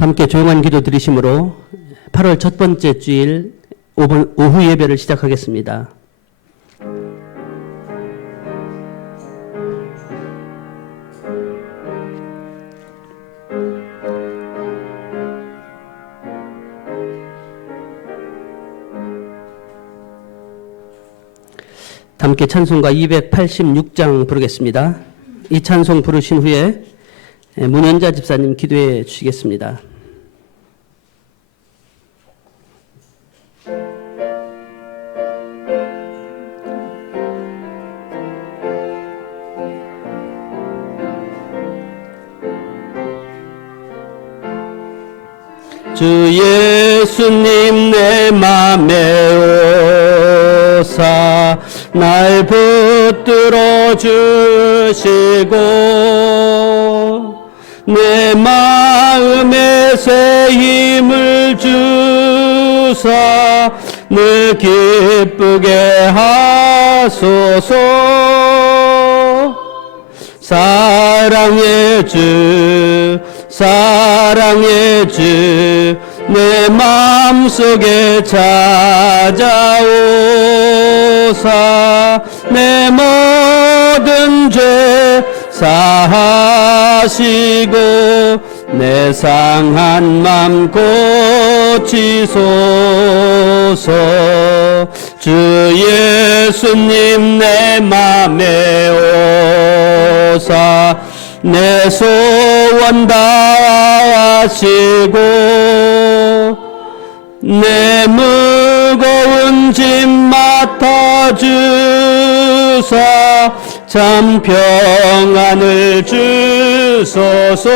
함께 조용한 기도 드리심으로 8월 첫 번째 주일 오후 예배를 시작하겠습니다. 함께 찬송가 286장 부르겠습니다. 이 찬송 부르신 후에 문현자 집사님 기도해 주시겠습니다. 주 예수님 내 맘에 오사 날 붙들어 주시고 내 마음에 새 힘을 주사 늘 기쁘게 하소서. 사랑의 주 사랑의 주 내 마음속에 찾아오사 내 모든 죄 사하시고 내 상한 맘 고치소서. 주 예수님 내 맘에 오사 내 소원 다하시고 내 무거운 짐 맡아주사 참 평안을 주소서.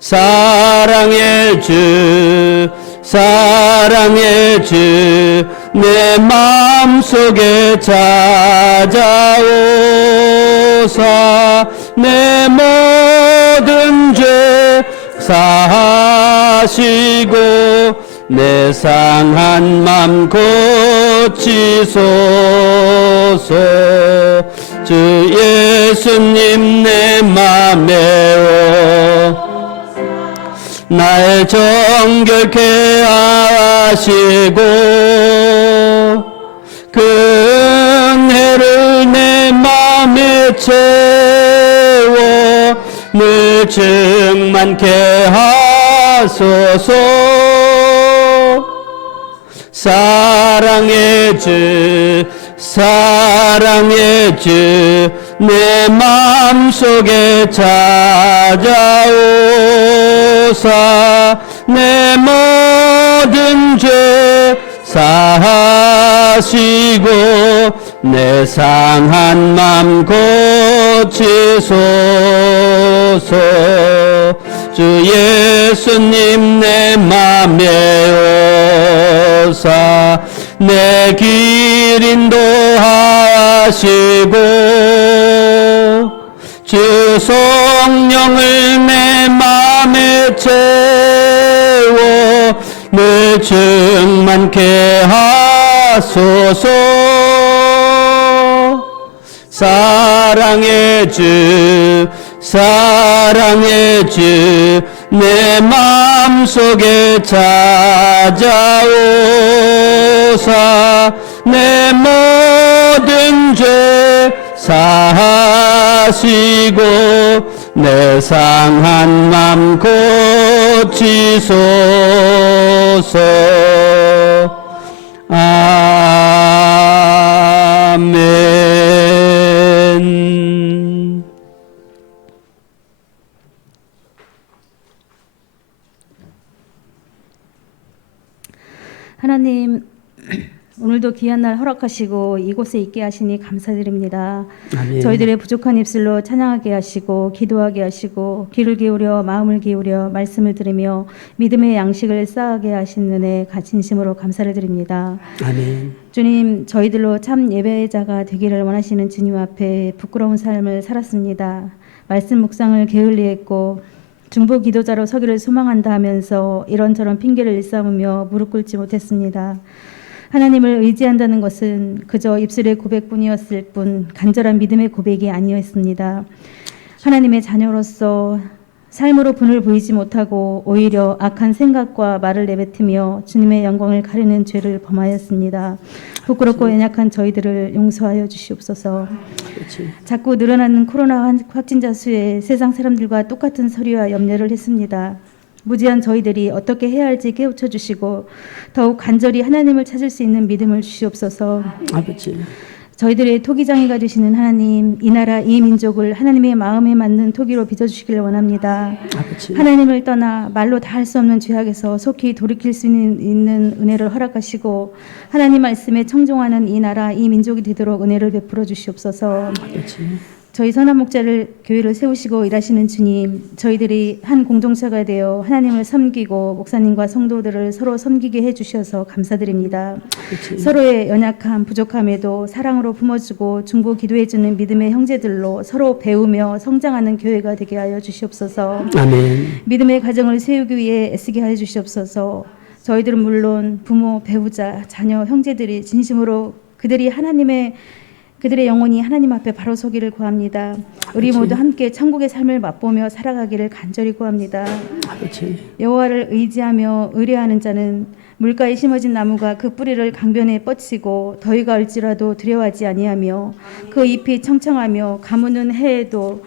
사랑의 주 사랑의 주 내 마음속에 찾아오사 내 모든 죄 사하시고 내 상한 맘 고치소서. 주 예수님 내 맘에 날 정결케 하시고 그 은혜를 내 맘에 채워 늘 충만케 하소서. 사랑의 주 사랑의 주 내 마음속에 찾아오사 내 모든 죄 사하시고 내 상한 맘 고치소서. 주 예수님 내 맘에 오사 내 길 인도하시고 주 성령을 내 맘에 채워 늘 충만케 하소서. 사랑의 주 사랑의 주 내 마음속에 찾아오사 내 모든 죄 사하시고 내 상한 맘 고치소서. 아멘. 하나님, 오늘도 귀한 날 허락하시고 이곳에 있게 하시니 감사드립니다. 아멘. 저희들의 부족한 입술로 찬양하게 하시고 기도하게 하시고 귀를 기울여 마음을 기울여 말씀을 들으며 믿음의 양식을 쌓게 하신 은혜 진심으로 감사를 드립니다. 아멘. 주님, 저희들로 참 예배자가 되기를 원하시는 주님 앞에 부끄러운 삶을 살았습니다. 말씀 묵상을 게을리했고 중보 기도자로 서기를 소망한다 하면서 이런저런 핑계를 일삼으며 무릎 꿇지 못했습니다. 하나님을 의지한다는 것은 그저 입술의 고백뿐이었을 뿐 간절한 믿음의 고백이 아니었습니다. 하나님의 자녀로서 삶으로 분을 보이지 못하고 오히려 악한 생각과 말을 내뱉으며 주님의 영광을 가리는 죄를 범하였습니다. 부끄럽고 연약한 저희들을 용서하여 주시옵소서. 그렇지. 자꾸 늘어나는 코로나 확진자 수에 세상 사람들과 똑같은 서류와 염려를 했습니다. 무지한 저희들이 어떻게 해야 할지 깨우쳐 주시고 더욱 간절히 하나님을 찾을 수 있는 믿음을 주시옵소서. 아버지. 저희들의 토기장이가 되시는 하나님, 이 나라 이 민족을 하나님의 마음에 맞는 토기로 빚어주시길 원합니다. 아버지. 하나님을 떠나 말로 다 할 수 없는 죄악에서 속히 돌이킬 수 있는 은혜를 허락하시고 하나님 말씀에 청종하는 이 나라 이 민족이 되도록 은혜를 베풀어 주시옵소서. 아버지. 저희 선한 목자를 교회를 세우시고 일하시는 주님, 저희들이 한 공동체가 되어 하나님을 섬기고 목사님과 성도들을 서로 섬기게 해주셔서 감사드립니다. 아버지. 서로의 연약함, 부족함에도 사랑으로 품어주고 중보 기도해주는 믿음의 형제들로 서로 배우며 성장하는 교회가 되게 하여 주시옵소서. 아멘. 믿음의 가정을 세우기 위해 애쓰게 하여 주시옵소서. 저희들은 물론 부모, 배우자, 자녀, 형제들이 진심으로 그들의 영혼이 하나님 앞에 바로 서기를 구합니다. 우리 모두 함께 천국의 삶을 맛보며 살아가기를 간절히 구합니다. 아버지. 여호와를 의지하며 의뢰하는 자는 물가에 심어진 나무가 그 뿌리를 강변에 뻗치고 더위가 올지라도 두려워하지 아니하며 그 잎이 청청하며 가무는 해에도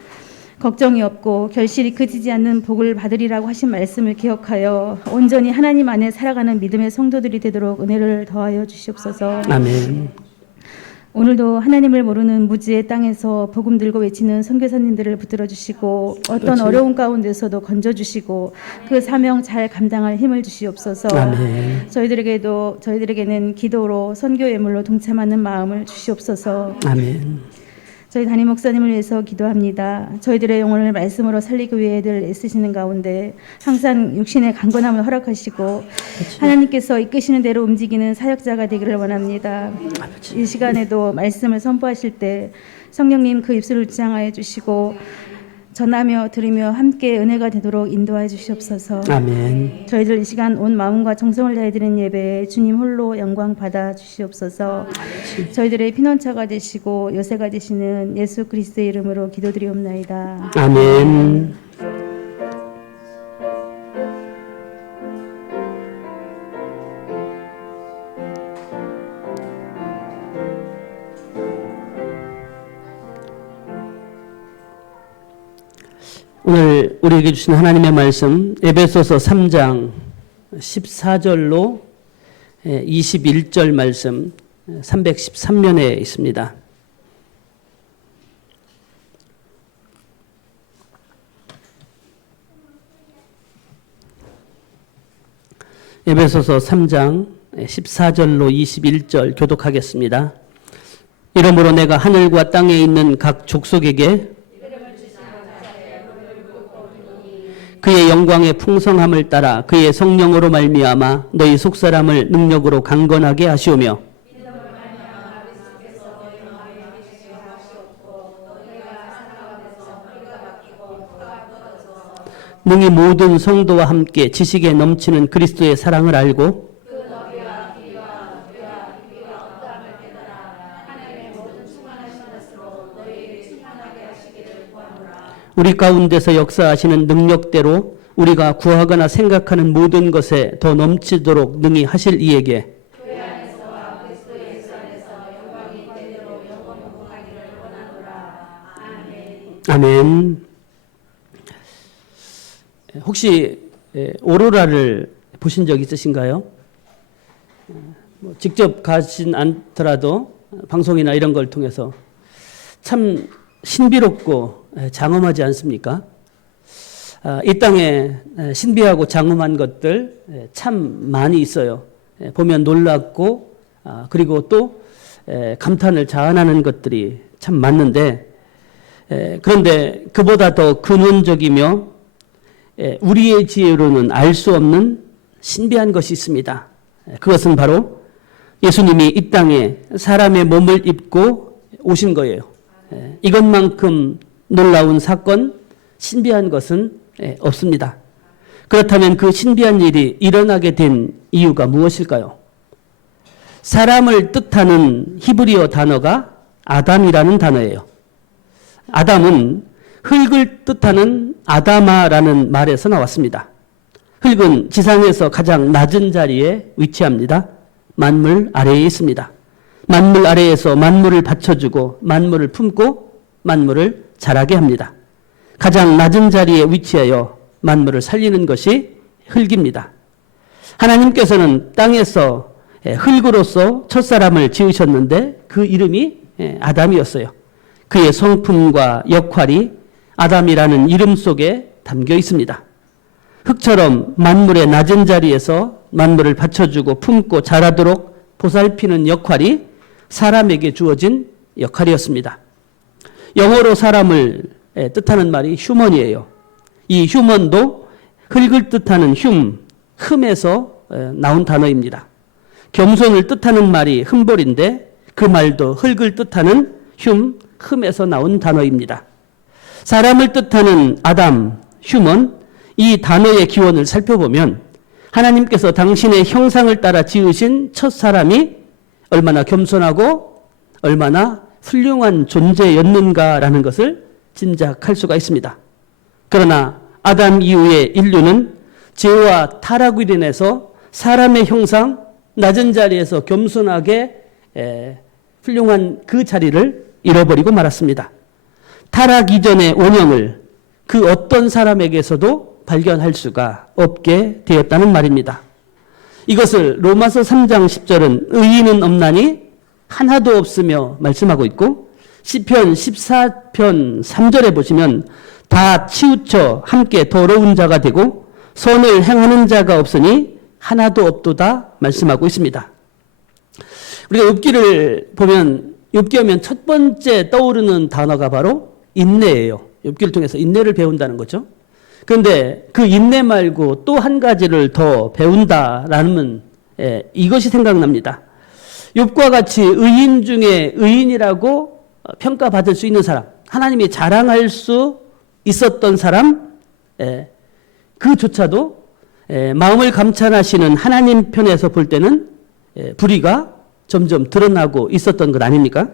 걱정이 없고 결실이 그치지 않는 복을 받으리라고 하신 말씀을 기억하여 온전히 하나님 안에 살아가는 믿음의 성도들이 되도록 은혜를 더하여 주시옵소서. 아멘. 오늘도 하나님을 모르는 무지의 땅에서 복음 들고 외치는 선교사님들을 붙들어 주시고 어떤 그렇지. 어려운 가운데서도 건져 주시고 그 사명 잘 감당할 힘을 주시옵소서. 아멘. 저희들에게는 기도로 선교 예물로 동참하는 마음을 주시옵소서. 아멘. 저희 담임 목사님을 위해서 기도합니다. 저희들의 영혼을 말씀으로 살리기 위해 늘 애쓰시는 가운데 항상 육신의 강건함을 허락하시고 하나님께서 이끄시는 대로 움직이는 사역자가 되기를 원합니다. 아버지. 이 시간에도 말씀을 선포하실 때 성령님 그 입술을 주장하여 주시고 전하며 들으며 함께 은혜가 되도록 인도하여 주시옵소서. 아멘. 저희들 이 시간 온 마음과 정성을 다해 드리는 예배에 주님 홀로 영광 받아 주시옵소서. 저희들의 피난처가 되시고 요새가 되시는 예수 그리스도의 이름으로 기도드리옵나이다. 아멘. 오늘 우리에게 주신 하나님의 말씀 에베소서 3장 14절로 21절 말씀 313면에 있습니다. 에베소서 3장 14절로 21절 교독하겠습니다. 이러므로 내가 하늘과 땅에 있는 각 족속에게 그의 영광의 풍성함을 따라 그의 성령으로 말미암아 너희 속사람을 능력으로 강건하게 하시오며 능히 모든 성도와 함께 지식에 넘치는 그리스도의 사랑을 알고 우리 가운데서 역사하시는 능력대로 우리가 구하거나 생각하는 모든 것에 더 넘치도록 능히 하실 이에게 아멘. 혹시 오로라를 보신 적 있으신가요? 직접 가진 않더라도 방송이나 이런 걸 통해서 참 신비롭고 장엄하지 않습니까? 이 땅에 신비하고 장엄한 것들 참 많이 있어요. 보면 놀랍고 그리고 또 감탄을 자아나는 것들이 참 많은데 그런데 그보다 더 근원적이며 우리의 지혜로는 알 수 없는 신비한 것이 있습니다. 그것은 바로 예수님이 이 땅에 사람의 몸을 입고 오신 거예요. 이것만큼 놀라운 사건, 신비한 것은 없습니다. 그렇다면 그 신비한 일이 일어나게 된 이유가 무엇일까요? 사람을 뜻하는 히브리어 단어가 아담이라는 단어예요. 아담은 흙을 뜻하는 아다마라는 말에서 나왔습니다. 흙은 지상에서 가장 낮은 자리에 위치합니다. 만물 아래에 있습니다. 만물 아래에서 만물을 받쳐주고 만물을 품고 만물을 자라게 합니다. 가장 낮은 자리에 위치하여 만물을 살리는 것이 흙입니다. 하나님께서는 땅에서 흙으로서 첫사람을 지으셨는데 그 이름이 아담이었어요. 그의 성품과 역할이 아담이라는 이름 속에 담겨 있습니다. 흙처럼 만물의 낮은 자리에서 만물을 받쳐주고 품고 자라도록 보살피는 역할이 사람에게 주어진 역할이었습니다. 영어로 사람을 뜻하는 말이 휴먼이에요. 이 휴먼도 흙을 뜻하는 흠에서 나온 단어입니다. 겸손을 뜻하는 말이 흠볼인데 그 말도 흙을 뜻하는 흠에서 나온 단어입니다. 사람을 뜻하는 아담, 휴먼, 이 단어의 기원을 살펴보면 하나님께서 당신의 형상을 따라 지으신 첫 사람이 얼마나 겸손하고 얼마나 훌륭한 존재였는가라는 것을 짐작할 수가 있습니다. 그러나 아담 이후의 인류는 죄와 타락으로 인해서 사람의 형상, 낮은 자리에서 겸손하게 훌륭한 그 자리를 잃어버리고 말았습니다. 타락 이전의 원형을 그 어떤 사람에게서도 발견할 수가 없게 되었다는 말입니다. 이것을 로마서 3장 10절은 의인은 없나니 하나도 없으며 말씀하고 있고 시편 14편 3절에 보시면 다 치우쳐 함께 더러운 자가 되고 선을 행하는 자가 없으니 하나도 없도다 말씀하고 있습니다. 우리가 욥기를 보면 욥기 하면 첫 번째 떠오르는 단어가 바로 인내예요. 욥기를 통해서 인내를 배운다는 거죠. 그런데 그 인내 말고 또 한 가지를 더 배운다라는 이것이 생각납니다. 욥과 같이 의인 중에 의인이라고 평가받을 수 있는 사람, 하나님이 자랑할 수 있었던 사람, 그조차도 마음을 감찰하시는 하나님 편에서 볼 때는 불의가 점점 드러나고 있었던 것 아닙니까?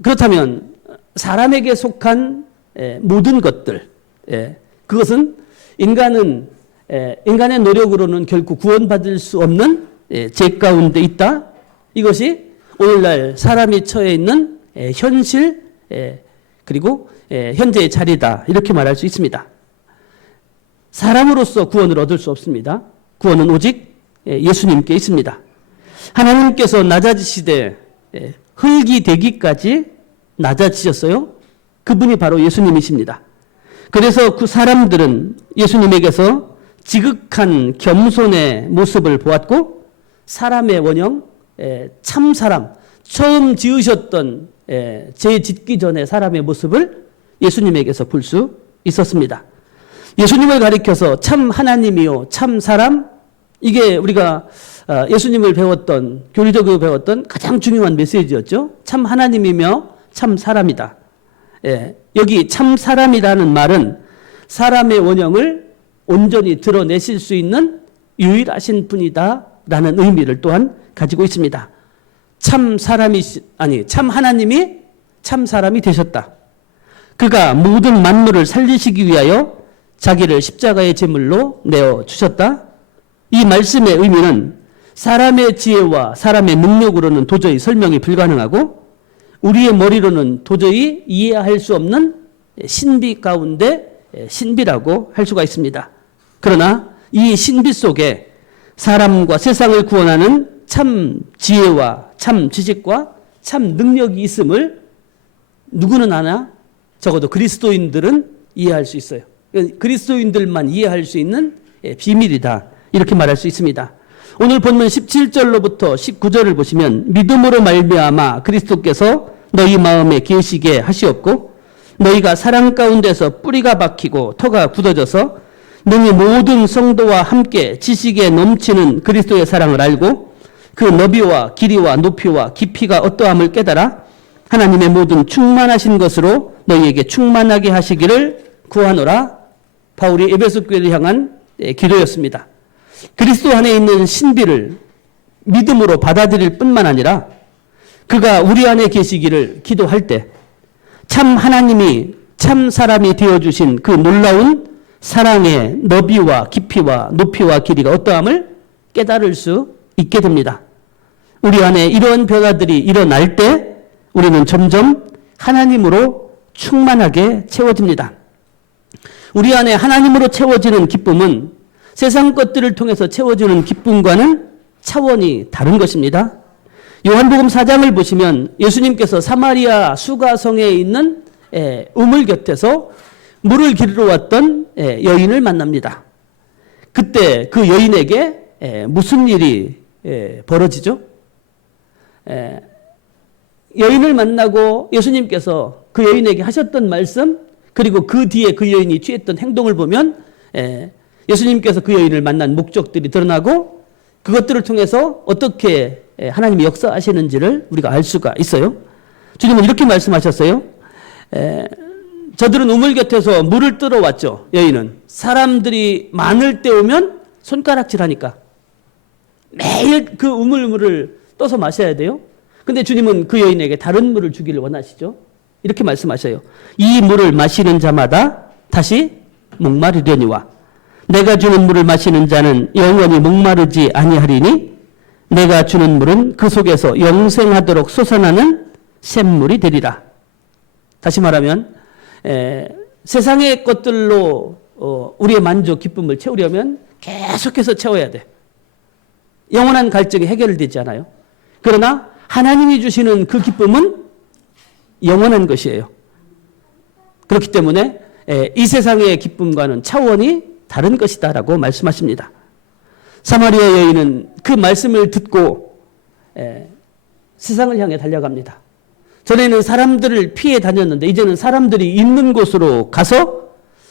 그렇다면 사람에게 속한 모든 것들, 그것은 인간의 노력으로는 결코 구원받을 수 없는 죄 가운데 있다. 이것이 오늘날 사람이 처해 있는 현실 그리고 현재의 자리다. 이렇게 말할 수 있습니다. 사람으로서 구원을 얻을 수 없습니다. 구원은 오직 예수님께 있습니다. 하나님께서 낮아지시되 흙이 되기까지 낮아지셨어요. 그분이 바로 예수님이십니다. 그래서 그 사람들은 예수님에게서 지극한 겸손의 모습을 보았고 사람의 원형, 참 사람, 처음 지으셨던 죄 짓기 전에 사람의 모습을 예수님에게서 볼 수 있었습니다. 예수님을 가리켜서 참 하나님이요 참 사람, 이게 우리가 예수님을 배웠던, 교리적으로 배웠던 가장 중요한 메시지였죠. 참 하나님이며 참 사람이다. 여기 참 사람이라는 말은 사람의 원형을 온전히 드러내실 수 있는 유일하신 분이다라는 의미를 또한 가지고 있습니다. 참 하나님이 참 사람이 되셨다. 그가 모든 만물을 살리시기 위하여 자기를 십자가의 제물로 내어 주셨다. 이 말씀의 의미는 사람의 지혜와 사람의 능력으로는 도저히 설명이 불가능하고 우리의 머리로는 도저히 이해할 수 없는 신비 가운데 신비라고 할 수가 있습니다. 그러나 이 신비 속에 사람과 세상을 구원하는 참 지혜와 참 지식과 참 능력이 있음을 누구는 아나 적어도 그리스도인들은 이해할 수 있어요. 그리스도인들만 이해할 수 있는 비밀이다. 이렇게 말할 수 있습니다. 오늘 본문 17절로부터 19절을 보시면 믿음으로 말미암아 그리스도께서 너희 마음에 계시게 하시옵고 너희가 사랑 가운데서 뿌리가 박히고 터가 굳어져서 능히 모든 성도와 함께 지식에 넘치는 그리스도의 사랑을 알고 그 너비와 길이와 높이와 깊이가 어떠함을 깨달아 하나님의 모든 충만하신 것으로 너희에게 충만하게 하시기를 구하노라. 바울이 에베소 교회를 향한 기도였습니다. 그리스도 안에 있는 신비를 믿음으로 받아들일 뿐만 아니라 그가 우리 안에 계시기를 기도할 때 참 하나님이 참 사람이 되어주신 그 놀라운 사랑의 너비와 깊이와 높이와 길이가 어떠함을 깨달을 수 있게 됩니다. 우리 안에 이러한 변화들이 일어날 때 우리는 점점 하나님으로 충만하게 채워집니다. 우리 안에 하나님으로 채워지는 기쁨은 세상 것들을 통해서 채워지는 기쁨과는 차원이 다른 것입니다. 요한복음 4장을 보시면 예수님께서 사마리아 수가성에 있는 우물 곁에서 물을 기르러 왔던 여인을 만납니다. 그때 그 여인에게 무슨 일이 벌어지죠? 여인을 만나고 예수님께서 그 여인에게 하셨던 말씀, 그리고 그 뒤에 그 여인이 취했던 행동을 보면 예수님께서 그 여인을 만난 목적들이 드러나고 그것들을 통해서 어떻게 하나님이 역사하시는지를 우리가 알 수가 있어요. 주님은 이렇게 말씀하셨어요. 저들은 우물 곁에서 물을 뜨러 왔죠. 여인은 사람들이 많을 때 오면 손가락질하니까 매일 그 우물물을 떠서 마셔야 돼요. 근데 주님은 그 여인에게 다른 물을 주기를 원하시죠. 이렇게 말씀하셔요. 이 물을 마시는 자마다 다시 목마르려니와 내가 주는 물을 마시는 자는 영원히 목마르지 아니하리니 내가 주는 물은 그 속에서 영생하도록 솟아나는 샘물이 되리라. 다시 말하면 세상의 것들로 우리의 만족, 기쁨을 채우려면 계속해서 채워야 돼. 영원한 갈증이 해결되지 않아요. 그러나 하나님이 주시는 그 기쁨은 영원한 것이에요. 그렇기 때문에 이 세상의 기쁨과는 차원이 다른 것이다라고 말씀하십니다. 사마리아 여인은 그 말씀을 듣고 세상을 향해 달려갑니다. 전에는 사람들을 피해 다녔는데 이제는 사람들이 있는 곳으로 가서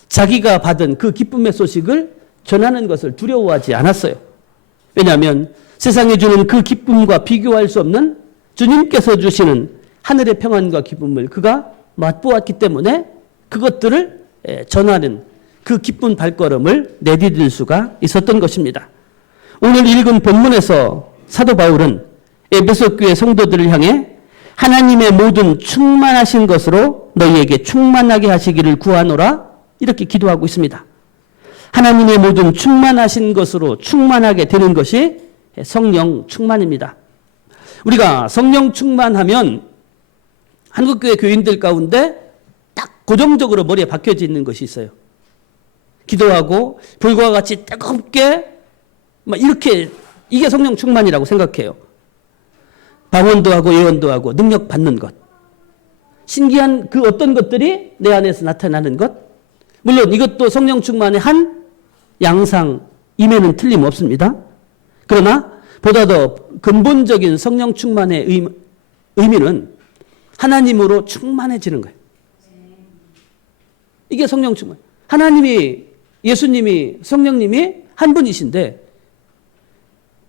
자기가 받은 그 기쁨의 소식을 전하는 것을 두려워하지 않았어요. 왜냐하면 세상에 주는 그 기쁨과 비교할 수 없는 주님께서 주시는 하늘의 평안과 기쁨을 그가 맛보았기 때문에 그것들을 전하는 그 기쁜 발걸음을 내디딜 수가 있었던 것입니다. 오늘 읽은 본문에서 사도 바울은 에베소 교회 성도들을 향해 하나님의 모든 충만하신 것으로 너희에게 충만하게 하시기를 구하노라 이렇게 기도하고 있습니다. 하나님의 모든 충만하신 것으로 충만하게 되는 것이 성령 충만입니다. 우리가 성령 충만하면 한국교회 교인들 가운데 딱 고정적으로 머리에 박혀져 있는 것이 있어요. 기도하고 불과 같이 뜨겁게 막 이렇게 이게 성령 충만이라고 생각해요. 방언도 하고 예언도 하고 능력 받는 것. 신기한 그 어떤 것들이 내 안에서 나타나는 것. 물론 이것도 성령 충만의 한 양상임에는 틀림없습니다. 그러나 보다 더 근본적인 성령 충만의 의미는 하나님으로 충만해지는 거예요. 이게 성령 충만. 하나님이, 예수님이, 성령님이 한 분이신데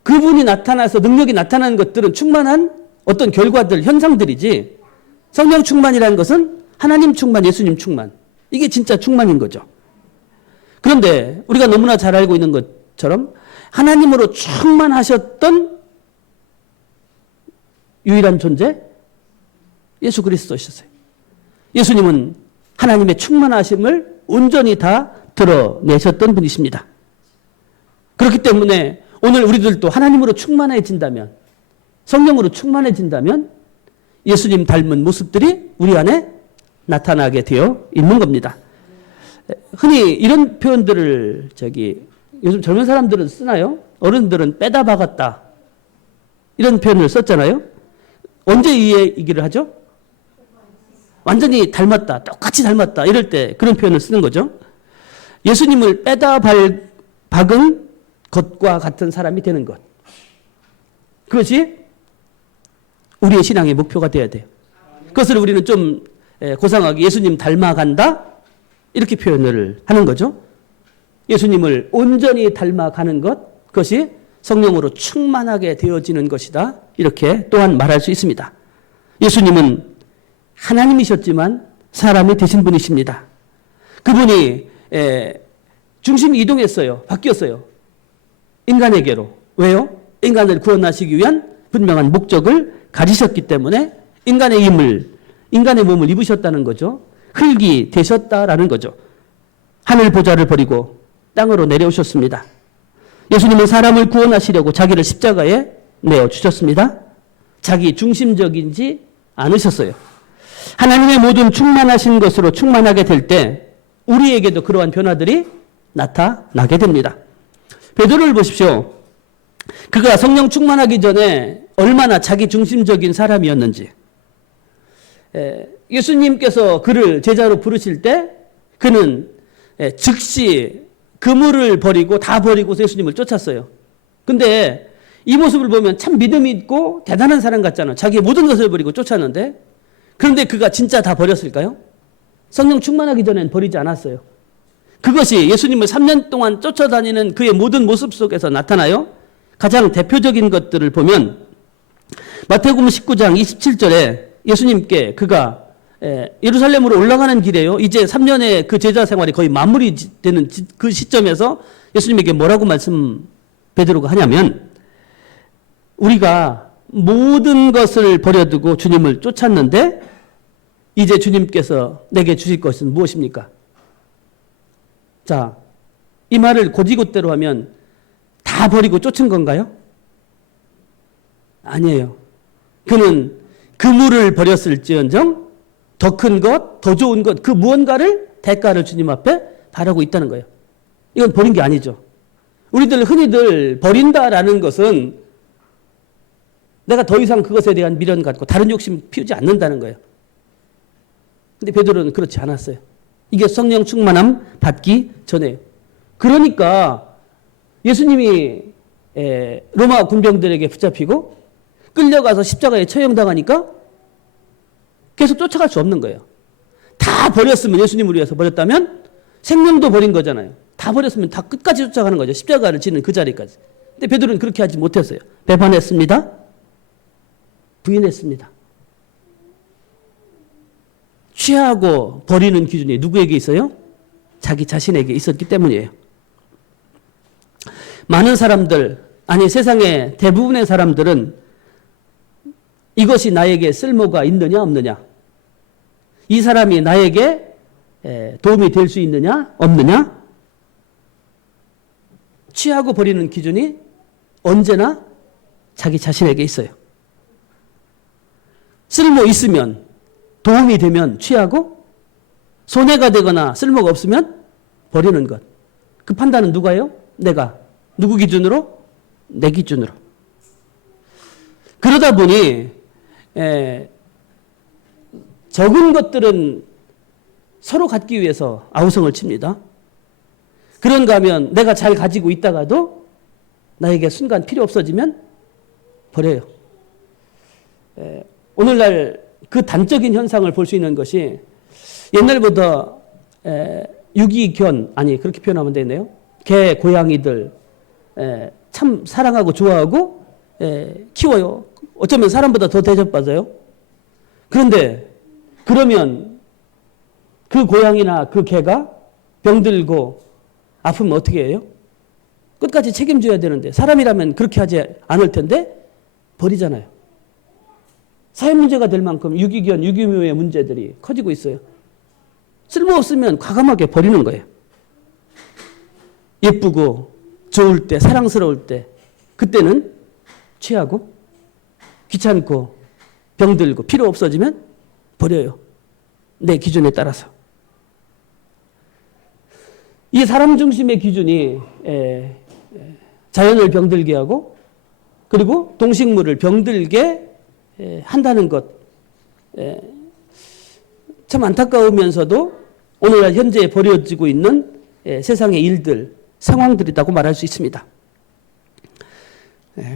그분이 나타나서 능력이 나타나는 것들은 충만한 어떤 결과들, 현상들이지 성령 충만이라는 것은 하나님 충만, 예수님 충만. 이게 진짜 충만인 거죠. 그런데 우리가 너무나 잘 알고 있는 것처럼 하나님으로 충만하셨던 유일한 존재? 예수 그리스도셨어요. 예수님은 하나님의 충만하심을 온전히 다 드러내셨던 분이십니다. 그렇기 때문에 오늘 우리들도 하나님으로 충만해진다면, 성령으로 충만해진다면 예수님 닮은 모습들이 우리 안에 나타나게 되어 있는 겁니다. 흔히 이런 표현들을 요즘 젊은 사람들은 쓰나요? 어른들은 빼다 박았다. 이런 표현을 썼잖아요. 언제 이 얘기를 하죠? 완전히 닮았다. 똑같이 닮았다. 이럴 때 그런 표현을 쓰는 거죠. 예수님을 빼다 박은 것과 같은 사람이 되는 것. 그것이 우리의 신앙의 목표가 되어야 돼요. 그것을 우리는 좀 고상하게 예수님 닮아간다? 이렇게 표현을 하는 거죠. 예수님을 온전히 닮아가는 것, 그것이 성령으로 충만하게 되어지는 것이다. 이렇게 또한 말할 수 있습니다. 예수님은 하나님이셨지만 사람이 되신 분이십니다. 그분이 중심이 이동했어요. 바뀌었어요. 인간에게로. 왜요? 인간을 구원하시기 위한 분명한 목적을 가지셨기 때문에 인간의 힘을 인간의 몸을 입으셨다는 거죠. 흙이 되셨다라는 거죠. 하늘 보좌를 버리고 땅으로 내려오셨습니다. 예수님은 사람을 구원하시려고 자기를 십자가에 내어주셨습니다. 자기 중심적이지 않으셨어요. 하나님의 모든 충만하신 것으로 충만하게 될 때 우리에게도 그러한 변화들이 나타나게 됩니다. 베드로를 보십시오. 그가 성령 충만하기 전에 얼마나 자기 중심적인 사람이었는지. 예수님께서 그를 제자로 부르실 때 그는 즉시 그물을 버리고 다 버리고서 예수님을 쫓았어요. 근데 이 모습을 보면 참 믿음이 있고 대단한 사람 같잖아요. 자기의 모든 것을 버리고 쫓았는데, 그런데 그가 진짜 다 버렸을까요? 성령 충만하기 전엔 버리지 않았어요. 그것이 예수님을 3년 동안 쫓아다니는 그의 모든 모습 속에서 나타나요. 가장 대표적인 것들을 보면 마태복음 19장 27절에 예수님께 그가 예루살렘으로 올라가는 길에요. 이제 3년의 그 제자 생활이 거의 마무리되는 그 시점에서 예수님에게 뭐라고 베드로가 하냐면, 우리가 모든 것을 버려두고 주님을 쫓았는데 이제 주님께서 내게 주실 것은 무엇입니까? 자, 이 말을 곧이곧대로 하면 다 버리고 쫓은 건가요? 아니에요. 그는 그물을 버렸을지언정 더 큰 것, 더 좋은 것, 그 무언가를 대가를 주님 앞에 바라고 있다는 거예요. 이건 버린 게 아니죠. 우리들 흔히들 버린다라는 것은 내가 더 이상 그것에 대한 미련 갖고 다른 욕심 피우지 않는다는 거예요. 근데 베드로는 그렇지 않았어요. 이게 성령 충만함 받기 전에. 그러니까 예수님이 로마 군병들에게 붙잡히고 끌려가서 십자가에 처형당하니까 계속 쫓아갈 수 없는 거예요. 다 버렸으면, 예수님을 위해서 버렸다면 생명도 버린 거잖아요. 다 버렸으면 다 끝까지 쫓아가는 거죠. 십자가를 지는 그 자리까지. 근데 베드로는 그렇게 하지 못했어요. 배반했습니다. 부인했습니다. 취하고 버리는 기준이 누구에게 있어요? 자기 자신에게 있었기 때문이에요. 많은 사람들, 아니 세상의 대부분의 사람들은 이것이 나에게 쓸모가 있느냐 없느냐, 이 사람이 나에게 도움이 될 수 있느냐 없느냐, 취하고 버리는 기준이 언제나 자기 자신에게 있어요. 쓸모 있으면, 도움이 되면 취하고, 손해가 되거나 쓸모가 없으면 버리는 것. 그 판단은 누가요? 내가. 누구 기준으로? 내 기준으로. 그러다 보니 적은 것들은 서로 갖기 위해서 아우성을 칩니다. 그런가 하면 내가 잘 가지고 있다가도 나에게 순간 필요 없어지면 버려요. 오늘날 그 단적인 현상을 볼 수 있는 것이, 옛날부터 유기견, 아니 그렇게 표현하면 되네요. 개, 고양이들 참 사랑하고 좋아하고 키워요. 어쩌면 사람보다 더 대접받아요. 그런데 그러면 그 고양이나 그 개가 병들고 아프면 어떻게 해요? 끝까지 책임져야 되는데, 사람이라면 그렇게 하지 않을 텐데 버리잖아요. 사회 문제가 될 만큼 유기견, 유기묘의 문제들이 커지고 있어요. 쓸모없으면 과감하게 버리는 거예요. 예쁘고 좋을 때, 사랑스러울 때, 그때는 취하고, 귀찮고 병들고 필요 없어지면 버려요. 내 기준에 따라서. 이 사람 중심의 기준이 자연을 병들게 하고, 그리고 동식물을 병들게 한다는 것, 참 안타까우면서도 오늘날 현재 벌어지고 있는 세상의 일들, 상황들이라고 말할 수 있습니다.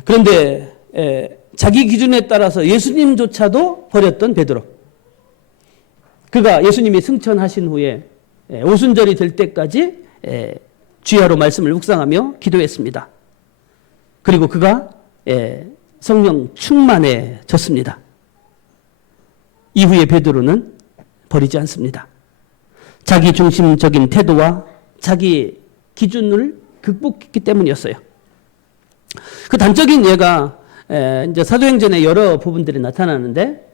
그런데 자기 기준에 따라서 예수님조차도 버렸던 베드로, 그가 예수님이 승천하신 후에 오순절이 될 때까지 주야로 말씀을 묵상하며 기도했습니다. 그리고 그가 성령 충만해졌습니다. 이후에 베드로는 버리지 않습니다. 자기 중심적인 태도와 자기 기준을 극복했기 때문이었어요. 그 단적인 예가 이제 사도행전의 여러 부분들이 나타나는데,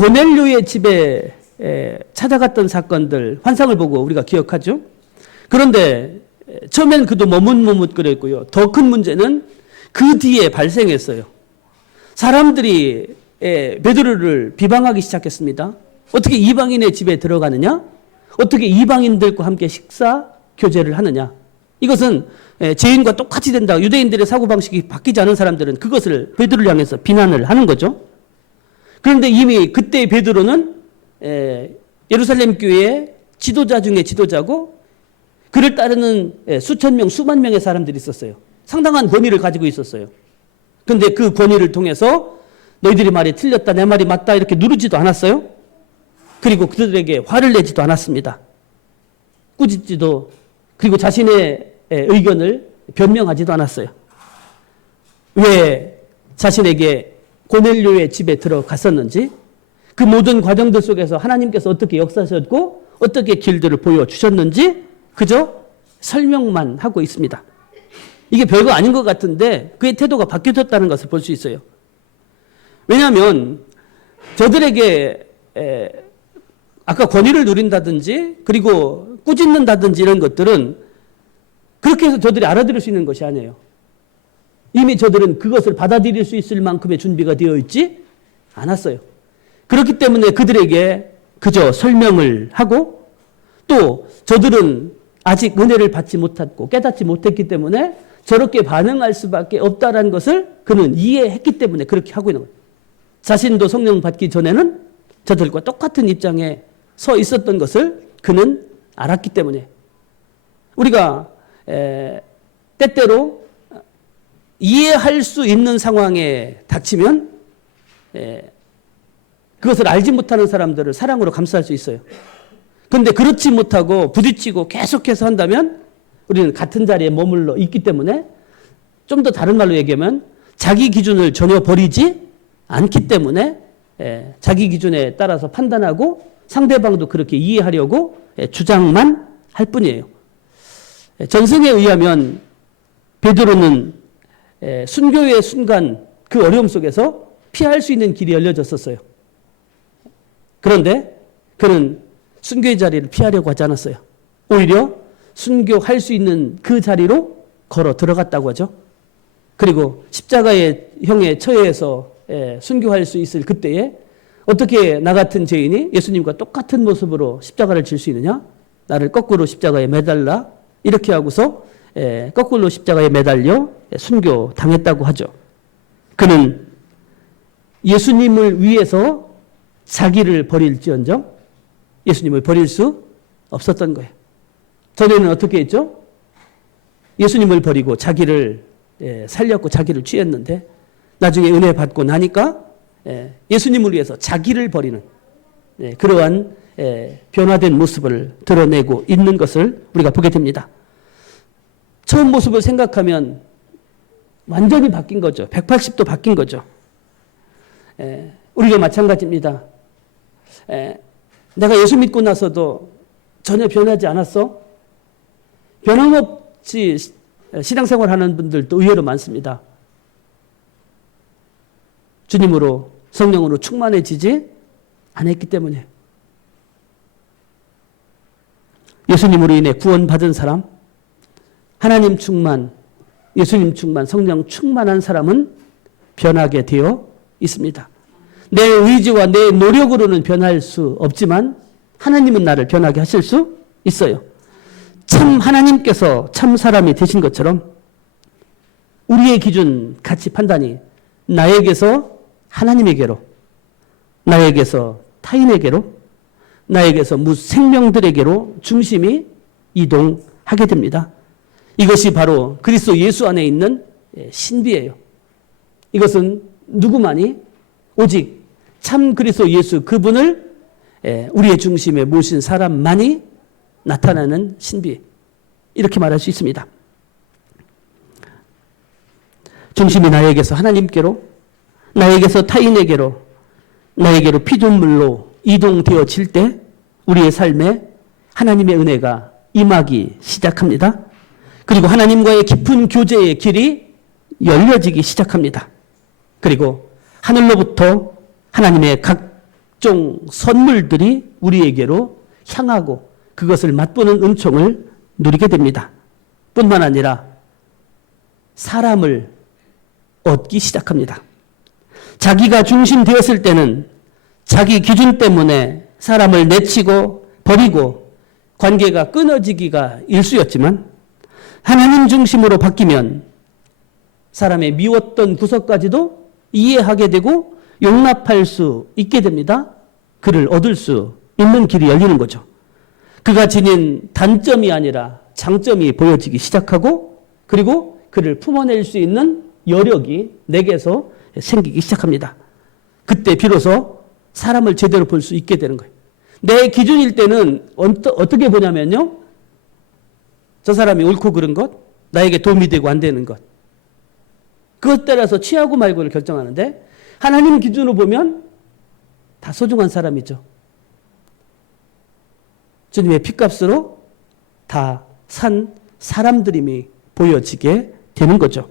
고넬료의 집에 찾아갔던 사건들 환상을 보고 우리가 기억하죠. 그런데 처음엔 그도 머뭇머뭇거렸고요. 더 큰 문제는 그 뒤에 발생했어요. 사람들이 베드로를 비방하기 시작했습니다. 어떻게 이방인의 집에 들어가느냐? 어떻게 이방인들과 함께 식사 교제를 하느냐? 이것은 죄인과 똑같이 된다. 유대인들의 사고방식이 바뀌지 않은 사람들은 그것을 베드로를 향해서 비난을 하는 거죠. 그런데 이미 그때 베드로는 예루살렘 교회의 지도자 중에 지도자고 그를 따르는 수천 명, 수만 명의 사람들이 있었어요. 상당한 권위를 가지고 있었어요. 그런데 그 권위를 통해서 너희들이 말이 틀렸다, 내 말이 맞다 이렇게 누르지도 않았어요. 그리고 그들에게 화를 내지도 않았습니다. 꾸짖지도, 그리고 자신의 의견을 변명하지도 않았어요. 왜 자신에게 고넬료의 집에 들어갔었는지, 그 모든 과정들 속에서 하나님께서 어떻게 역사하셨고 어떻게 길들을 보여주셨는지 그저 설명만 하고 있습니다. 이게 별거 아닌 것 같은데 그의 태도가 바뀌어졌다는 것을 볼 수 있어요. 왜냐하면 저들에게 아까 권위를 누린다든지 그리고 꾸짖는다든지 이런 것들은 그렇게 해서 저들이 알아들을 수 있는 것이 아니에요. 이미 저들은 그것을 받아들일 수 있을 만큼의 준비가 되어 있지 않았어요. 그렇기 때문에 그들에게 그저 설명을 하고 또 저들은 아직 은혜를 받지 못했고 깨닫지 못했기 때문에 저렇게 반응할 수밖에 없다는 것을 그는 이해했기 때문에 그렇게 하고 있는 거예요. 자신도 성령 받기 전에는 저들과 똑같은 입장에 서 있었던 것을 그는 알았기 때문에 우리가 때때로 이해할 수 있는 상황에 닥치면 그것을 알지 못하는 사람들을 사랑으로 감싸할 수 있어요. 그런데 그렇지 못하고 부딪히고 계속해서 한다면 우리는 같은 자리에 머물러 있기 때문에 좀 더 다른 말로 얘기하면 자기 기준을 전혀 버리지 않기 때문에 자기 기준에 따라서 판단하고 상대방도 그렇게 이해하려고 주장만 할 뿐이에요. 전승에 의하면 베드로는 순교의 순간 그 어려움 속에서 피할 수 있는 길이 열려졌었어요. 그런데 그는 순교의 자리를 피하려고 하지 않았어요. 오히려 순교할 수 있는 그 자리로 걸어 들어갔다고 하죠. 그리고 십자가의 형에 처해서 순교할 수 있을 그때에 어떻게 나 같은 죄인이 예수님과 똑같은 모습으로 십자가를 질 수 있느냐? 나를 거꾸로 십자가에 매달라. 이렇게 하고서 거꾸로 십자가에 매달려 순교 당했다고 하죠. 그는 예수님을 위해서 자기를 버릴지언정 예수님을 버릴 수 없었던 거예요. 전에는 어떻게 했죠? 예수님을 버리고 자기를 살렸고 자기를 취했는데 나중에 은혜 받고 나니까 예수님을 위해서 자기를 버리는 그러한 변화된 모습을 드러내고 있는 것을 우리가 보게 됩니다. 처음 모습을 생각하면 완전히 바뀐 거죠. 180도 바뀐 거죠. 우리가 마찬가지입니다. 내가 예수 믿고 나서도 전혀 변하지 않았어? 변함없이 신앙생활하는 분들도 의외로 많습니다. 주님으로 성령으로 충만해지지 않았기 때문에 예수님으로 인해 구원받은 사람, 하나님 충만, 예수님 충만, 성령 충만한 사람은 변하게 되어 있습니다. 내 의지와 내 노력으로는 변할 수 없지만 하나님은 나를 변하게 하실 수 있어요. 참 하나님께서 참 사람이 되신 것처럼 우리의 기준, 가치, 판단이 나에게서 하나님에게로, 나에게서 타인에게로, 나에게서 무생명들에게로 중심이 이동하게 됩니다. 이것이 바로 그리스도 예수 안에 있는 신비예요. 이것은 누구만이 오직 참 그리스도 예수 그분을 우리의 중심에 모신 사람만이 나타나는 신비, 이렇게 말할 수 있습니다. 중심이 나에게서 하나님께로, 나에게서 타인에게로, 나에게로 피조물로 이동되어질 때 우리의 삶에 하나님의 은혜가 임하기 시작합니다. 그리고 하나님과의 깊은 교제의 길이 열려지기 시작합니다. 그리고 하늘로부터 하나님의 각 각종 선물들이 우리에게로 향하고 그것을 맛보는 은총을 누리게 됩니다. 뿐만 아니라 사람을 얻기 시작합니다. 자기가 중심 되었을 때는 자기 기준 때문에 사람을 내치고 버리고 관계가 끊어지기가 일쑤였지만 하나님 중심으로 바뀌면 사람의 미웠던 구석까지도 이해하게 되고 용납할 수 있게 됩니다. 그를 얻을 수 있는 길이 열리는 거죠. 그가 지닌 단점이 아니라 장점이 보여지기 시작하고 그리고 그를 품어낼 수 있는 여력이 내게서 생기기 시작합니다. 그때 비로소 사람을 제대로 볼 수 있게 되는 거예요. 내 기준일 때는 어떻게 보냐면요. 저 사람이 옳고 그른 것, 나에게 도움이 되고 안 되는 것. 그것 따라서 취하고 말고를 결정하는데 하나님 기준으로 보면 다 소중한 사람이죠. 주님의 피값으로 다 산 사람들임이 보여지게 되는 거죠.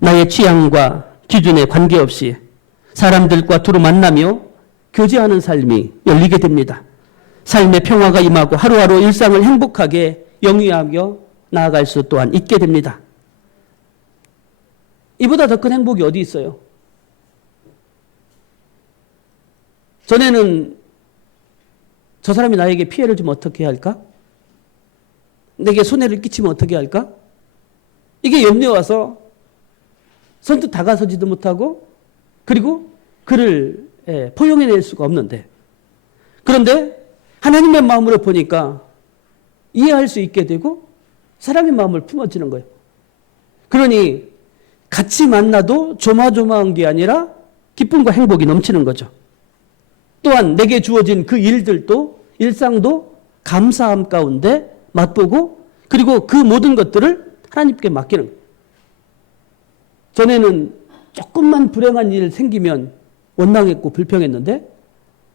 나의 취향과 기준에 관계없이 사람들과 두루 만나며 교제하는 삶이 열리게 됩니다. 삶의 평화가 임하고 하루하루 일상을 행복하게 영위하며 나아갈 수 또한 있게 됩니다. 이보다 더 큰 행복이 어디 있어요? 전에는 저 사람이 나에게 피해를 주면 어떻게 할까? 내게 손해를 끼치면 어떻게 할까? 이게 염려에 와서 선뜻 다가서지도 못하고 그리고 그를 포용해낼 수가 없는데 그런데 하나님의 마음으로 보니까 이해할 수 있게 되고 사랑의 마음을 품어지는 거예요. 그러니 같이 만나도 조마조마한 게 아니라 기쁨과 행복이 넘치는 거죠. 또한 내게 주어진 그 일들도 일상도 감사함 가운데 맛보고 그리고 그 모든 것들을 하나님께 맡기는 거예요. 전에는 조금만 불행한 일 생기면 원망했고 불평했는데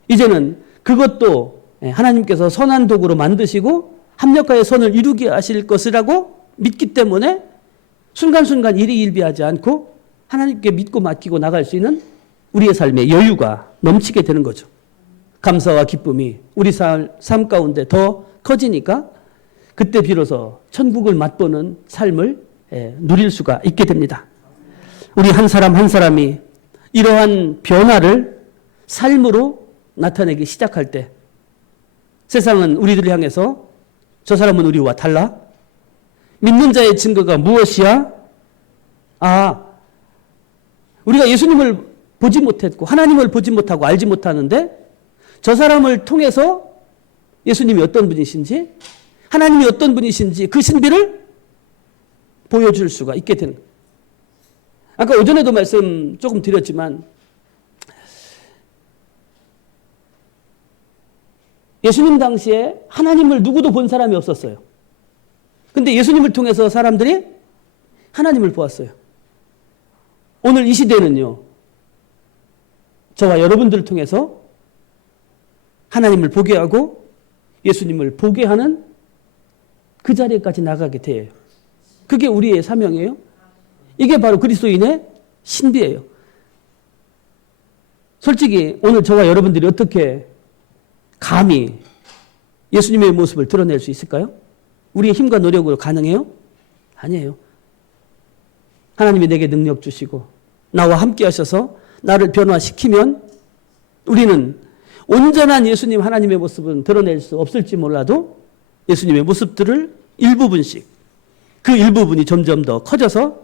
이제는 그것도 하나님께서 선한 도구로 만드시고 합력하여 선을 이루게 하실 것이라고 믿기 때문에 순간순간 일희일비하지 않고 하나님께 믿고 맡기고 나갈 수 있는 우리의 삶에 여유가 넘치게 되는 거죠. 감사와 기쁨이 우리 삶 가운데 더 커지니까 그때 비로소 천국을 맛보는 삶을 누릴 수가 있게 됩니다. 우리 한 사람 한 사람이 이러한 변화를 삶으로 나타내기 시작할 때 세상은 우리들을 향해서 저 사람은 우리와 달라? 믿는 자의 증거가 무엇이야? 우리가 예수님을 보지 못했고 하나님을 보지 못하고 알지 못하는데 저 사람을 통해서 예수님이 어떤 분이신지 하나님이 어떤 분이신지 그 신비를 보여줄 수가 있게 되는 거예요. 아까 오전에도 말씀 조금 드렸지만 예수님 당시에 하나님을 누구도 본 사람이 없었어요. 근데 예수님을 통해서 사람들이 하나님을 보았어요. 오늘 이 시대는요. 저와 여러분들을 통해서 하나님을 보게 하고 예수님을 보게 하는 그 자리까지 나가게 돼요. 그게 우리의 사명이에요. 이게 바로 그리스도인의 신비예요. 솔직히 오늘 저와 여러분들이 어떻게 감히 예수님의 모습을 드러낼 수 있을까요? 우리의 힘과 노력으로 가능해요? 아니에요. 하나님이 내게 능력 주시고 나와 함께 하셔서 나를 변화시키면 우리는 온전한 예수님 하나님의 모습은 드러낼 수 없을지 몰라도 예수님의 모습들을 일부분씩 그 일부분이 점점 더 커져서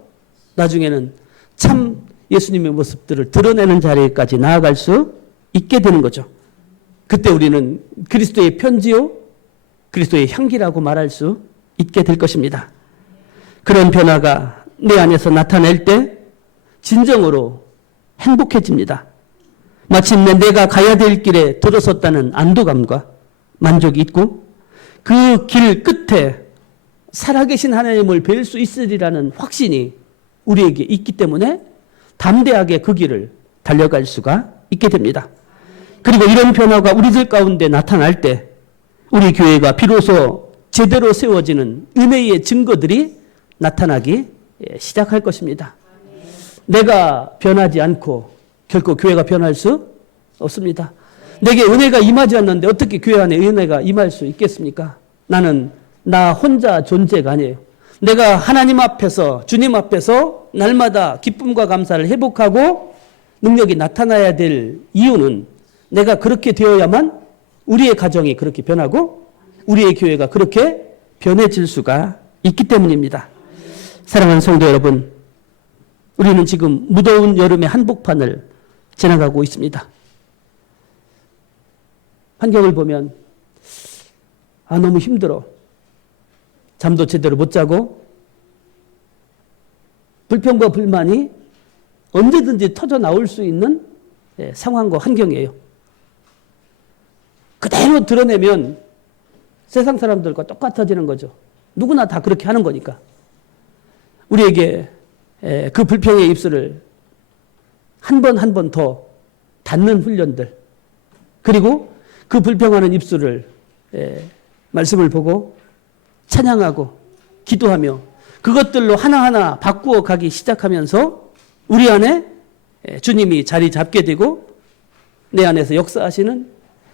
나중에는 참 예수님의 모습들을 드러내는 자리까지 나아갈 수 있게 되는 거죠. 그때 우리는 그리스도의 편지요 그리스도의 향기라고 말할 수 있게 될 것입니다. 그런 변화가 내 안에서 나타낼 때 진정으로 행복해집니다. 마침내 내가 가야 될 길에 들어섰다는 안도감과 만족이 있고 그 길 끝에 살아계신 하나님을 뵐 수 있으리라는 확신이 우리에게 있기 때문에 담대하게 그 길을 달려갈 수가 있게 됩니다. 그리고 이런 변화가 우리들 가운데 나타날 때 우리 교회가 비로소 제대로 세워지는 은혜의 증거들이 나타나기 시작할 것입니다. 내가 변하지 않고 결코 교회가 변할 수 없습니다. 내게 은혜가 임하지 않는데 어떻게 교회 안에 은혜가 임할 수 있겠습니까? 나는 나 혼자 존재가 아니에요. 내가 하나님 앞에서, 주님 앞에서 날마다 기쁨과 감사를 회복하고 능력이 나타나야 될 이유는 내가 그렇게 되어야만 우리의 가정이 그렇게 변하고 우리의 교회가 그렇게 변해질 수가 있기 때문입니다. 사랑하는 성도 여러분, 우리는 지금 무더운 여름의 한복판을 지나가고 있습니다. 환경을 보면 너무 힘들어. 잠도 제대로 못 자고 불평과 불만이 언제든지 터져 나올 수 있는 상황과 환경이에요. 그대로 드러내면 세상 사람들과 똑같아지는 거죠. 누구나 다 그렇게 하는 거니까. 우리에게 그 불평의 입술을 한 번 한 번 더 닫는 훈련들, 그리고 그 불평하는 입술을 말씀을 보고 찬양하고 기도하며 그것들로 하나하나 바꾸어 가기 시작하면서 우리 안에 주님이 자리 잡게 되고 내 안에서 역사하시는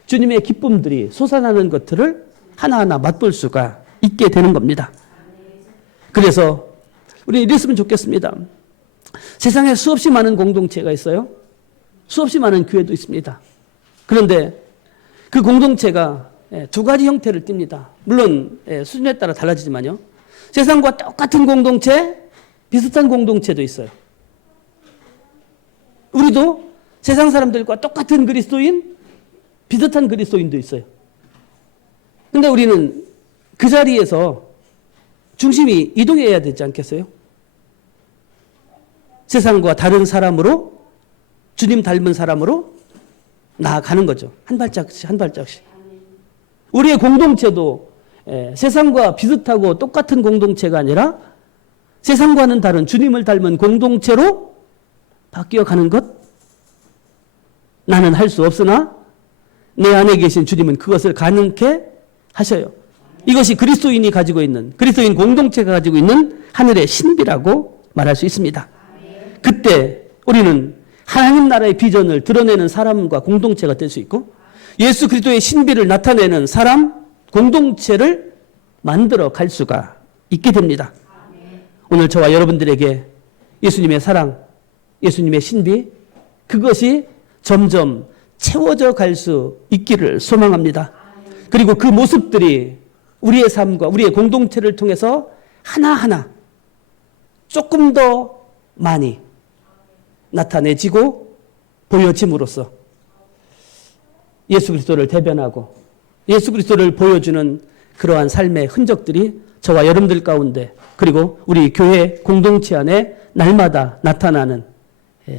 주님의 기쁨들이 솟아나는 것들을 하나하나 맛볼 수가 있게 되는 겁니다. 그래서 우리 이랬으면 좋겠습니다. 세상에 수없이 많은 공동체가 있어요. 수없이 많은 교회도 있습니다. 그런데 그 공동체가 두 가지 형태를 띱니다. 물론 수준에 따라 달라지지만요. 세상과 똑같은 공동체, 비슷한 공동체도 있어요. 우리도 세상 사람들과 똑같은 그리스도인, 비슷한 그리스도인도 있어요. 그런데 우리는 그 자리에서 중심이 이동해야 되지 않겠어요? 세상과 다른 사람으로, 주님 닮은 사람으로 나아가는 거죠. 한 발짝씩 한 발짝씩. 우리의 공동체도 세상과 비슷하고 똑같은 공동체가 아니라 세상과는 다른 주님을 닮은 공동체로 바뀌어가는 것, 나는 할 수 없으나 내 안에 계신 주님은 그것을 가능케 하셔요. 이것이 그리스도인이 가지고 있는, 그리스도인 공동체가 가지고 있는 하늘의 신비라고 말할 수 있습니다. 그때 우리는 하나님 나라의 비전을 드러내는 사람과 공동체가 될 수 있고 예수 그리스도의 신비를 나타내는 사람, 공동체를 만들어 갈 수가 있게 됩니다. 오늘 저와 여러분들에게 예수님의 사랑, 예수님의 신비, 그것이 점점 채워져 갈 수 있기를 소망합니다. 그리고 그 모습들이 우리의 삶과 우리의 공동체를 통해서 하나하나 조금 더 많이 나타내지고 보여짐으로써 예수 그리스도를 대변하고 예수 그리스도를 보여주는 그러한 삶의 흔적들이 저와 여러분들 가운데 그리고 우리 교회 공동체 안에 날마다 나타나는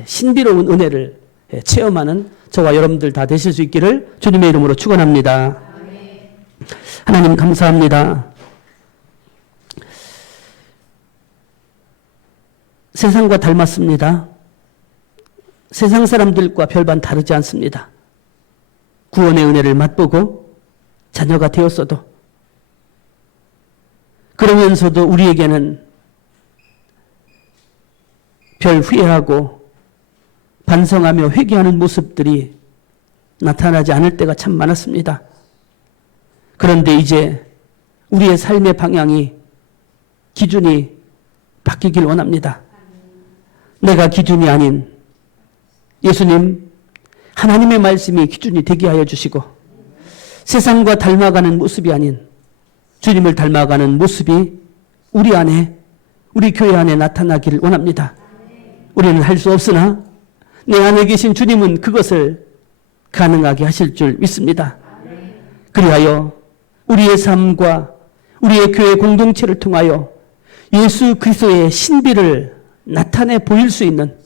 신비로운 은혜를 체험하는 저와 여러분들 다 되실 수 있기를 주님의 이름으로 축원합니다. 하나님 감사합니다. 세상과 닮았습니다. 세상 사람들과 별반 다르지 않습니다. 구원의 은혜를 맛보고 자녀가 되었어도 그러면서도 우리에게는 별 후회하고 반성하며 회개하는 모습들이 나타나지 않을 때가 참 많았습니다. 그런데 이제 우리의 삶의 방향이, 기준이 바뀌길 원합니다. 내가 기준이 아닌 예수님, 하나님의 말씀이 기준이 되게 하여 주시고 세상과 닮아가는 모습이 아닌 주님을 닮아가는 모습이 우리 안에, 우리 교회 안에 나타나기를 원합니다. 우리는 할 수 없으나 내 안에 계신 주님은 그것을 가능하게 하실 줄 믿습니다. 그리하여 우리의 삶과 우리의 교회 공동체를 통하여 예수 그리스도의 신비를 나타내 보일 수 있는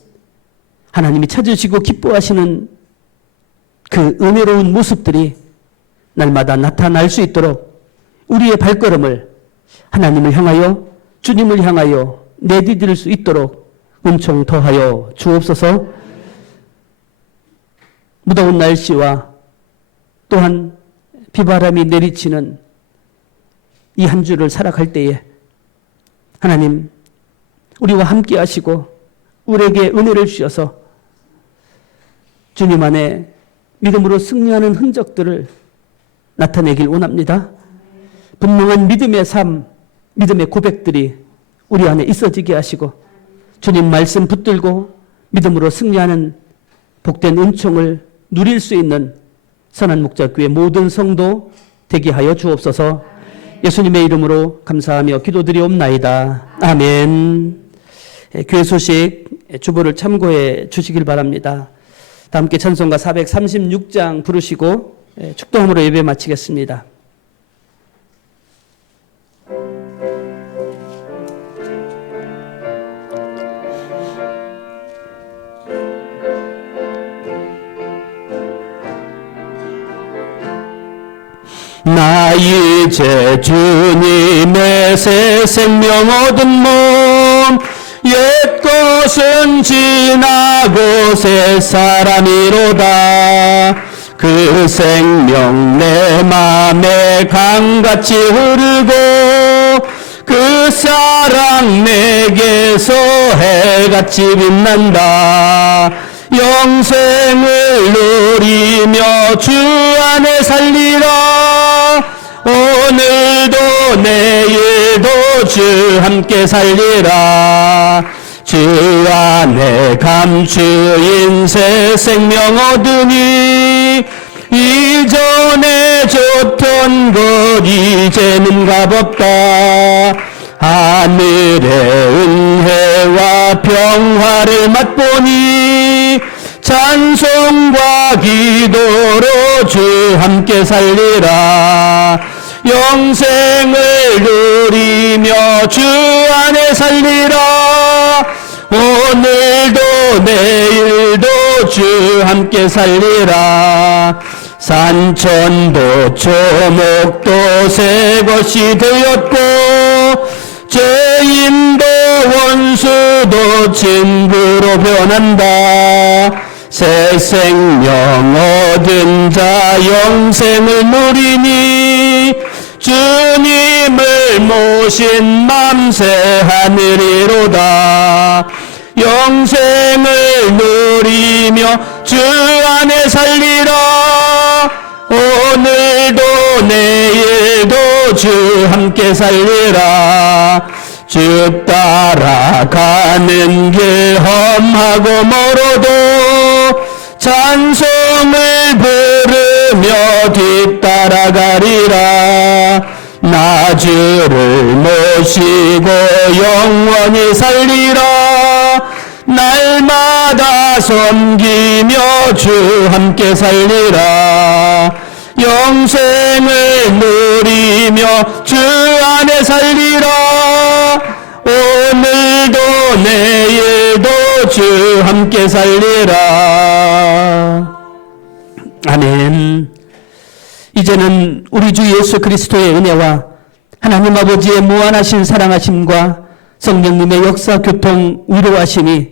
하나님이 찾으시고 기뻐하시는 그 은혜로운 모습들이 날마다 나타날 수 있도록 우리의 발걸음을 하나님을 향하여 주님을 향하여 내디딜 수 있도록 은총 더하여 주옵소서. 무더운 날씨와 또한 비바람이 내리치는 이 한 주를 살아갈 때에 하나님 우리와 함께 하시고 우리에게 은혜를 주셔서 주님 안에 믿음으로 승리하는 흔적들을 나타내길 원합니다. 분명한 믿음의 삶, 믿음의 고백들이 우리 안에 있어지게 하시고 주님 말씀 붙들고 믿음으로 승리하는 복된 은총을 누릴 수 있는 선한 목자교회 모든 성도 되게 하여 주옵소서. 예수님의 이름으로 감사하며 기도드리옵나이다. 아멘. 교회 소식 주보를 참고해 주시길 바랍니다. 다 함께 찬송가 436장 부르시고 축도함으로 예배 마치겠습니다. 나 이제 주님의 새 생명 얻은 몸 옛것은 지나고 새 사람이로다. 그 생명 내 맘에 강같이 흐르고 그 사랑 내게서 해같이 빛난다. 영생을 누리며 주 안에 살리라. 오늘도 내일도 주 함께 살리라. 주 안에 감추인 새 생명 얻으니 이전에 줬던 것 이제는 값없다. 하늘의 은혜와 평화를 맛보니 찬송과 기도로 주 함께 살리라. 영생을 누리며 주 안에 살리라. 오늘도 내일도 주 함께 살리라. 산천도 초목도 새 것이 되었고 죄인도 원수도 친구로 변한다. 새 생명 얻은 자 영생을 누리니 주님을 모신 맘새 하늘이로다. 영생을 누리며 주 안에 살리라. 오늘도 내일도 주 함께 살리라. 주 따라가는 길 험하고 멀어도 찬송을 부르며 뒤따라가리라. 나 주를 모시고 영원히 살리라. 날마다 섬기며 주 함께 살리라. 영생을 누리며 주 안에 살리라. 오늘도 내일도 주 함께 살리라. 아멘. 이제는 우리 주 예수 그리스도의 은혜와 하나님 아버지의 무한하신 사랑하심과 성령님의 역사 교통 위로하심이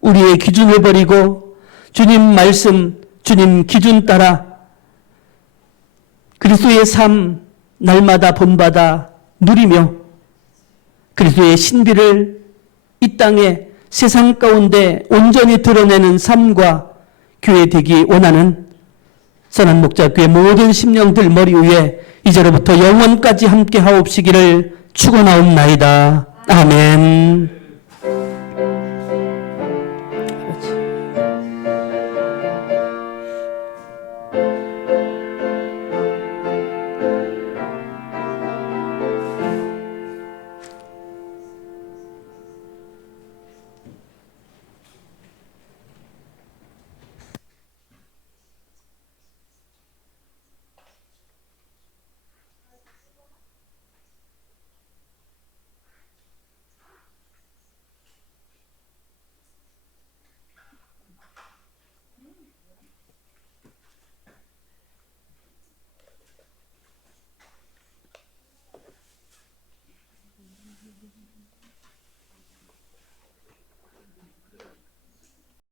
우리의 기준을 버리고 주님 말씀, 주님 기준 따라 그리스도의 삶 날마다 본받아 누리며 그리스도의 신비를 이 땅에 세상 가운데 온전히 드러내는 삶과 교회 되기 원하는 선한 목자교회 모든 심령들 머리 위에 이제로부터 영원까지 함께 하옵시기를 축원하옵나이다. 아멘.